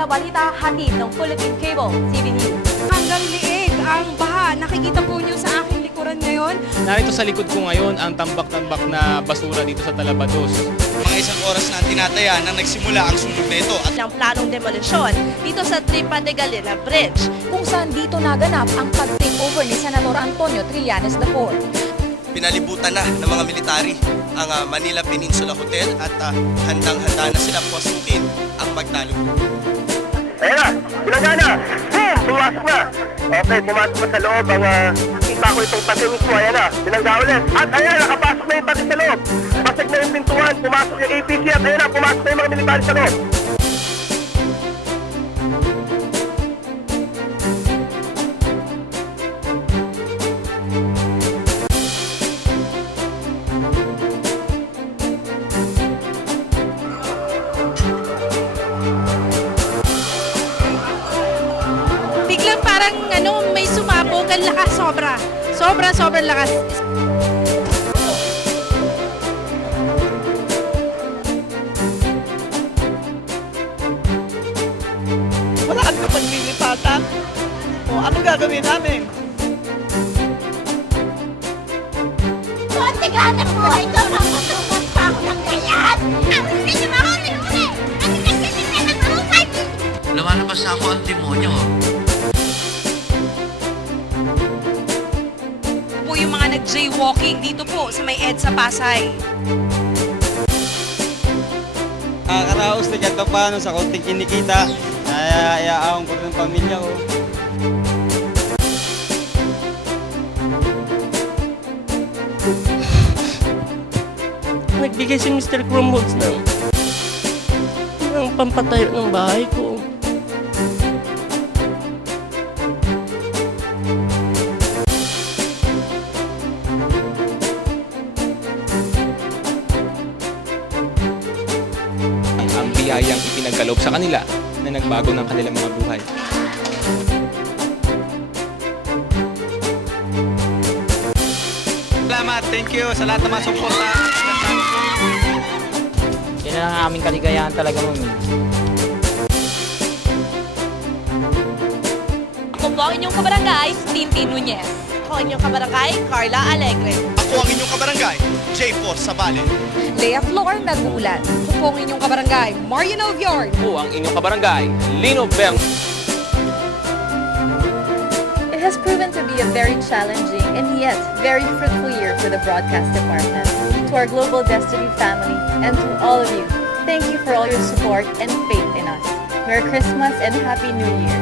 na balita hatid ng Philippine Cable TV News. Hanggang liig ang baha. Nakikita po niyo sa aking likuran ngayon. Narito sa likod ko ngayon ang tambak-tambak na basura dito sa Talabados. Mga isang oras na ang tinataya nang nagsimula ang sunog na ito. Ng planong demolisyon dito sa Tripa de Galera Bridge. Kung saan dito naganap ang pag-take over ni Senador Antonio Trillanes IV. Pinalibutan na ng mga military ang Manila Peninsula Hotel at handang-handa na sila pasukin ang pagtalo. Ayan na, binangga na. Boom! Pumasok na. Okay, pumasok na sa loob ang kita ko itong pagkawin ko. Ayan na, binangga ulit. At ayan, nakapasok na yung pati sa loob. Pasag na yung pintuan, pumasok yung APC at ayan na, pumasok na yung mga military sa loob. Biglang parang may sumabog ang lakas sobra. Sobrang lakas. Wala kang paglilipatan. O ano gagawin namin? Tigana po, ito na matulog pa ako ng ganyan. Hindi niyo mahuli-huli. Ang nagsisimula ng marupay. Lumalabas na ako ang demonyo. Po yung mga nag-jaywalking dito po sa may EDSA Pasay. Nakakaraos na kahit paano sa konting kinikita. Ayaawang ko ng pamilya ko. Nagbigay si Mr. Cromwoods ng pampatayo ng bahay ko. Ang biyayang ipinagkaloob sa kanila na nagbago ng kanilang mga buhay. Salamat, thank you sa lahat ng mga suporta. Yan na lang ang aming kaligayahan talaga, mami. Ako po ang inyong kabarangay, Tintin Nunez. Ako ang inyong kabarangay, Carla Alegre. Ako ang inyong kabarangay, J4 Sabale. Lea Flor Nagulan. Ako po ang inyong kabarangay, Marian Alviar. Ako ang inyong kabarangay, Lino Bern. It has proven to be a very challenging and yet very fruitful year for the broadcast department. To our Global Destiny family and to all of you, thank you for all your support and faith in us. Merry Christmas and Happy New Year.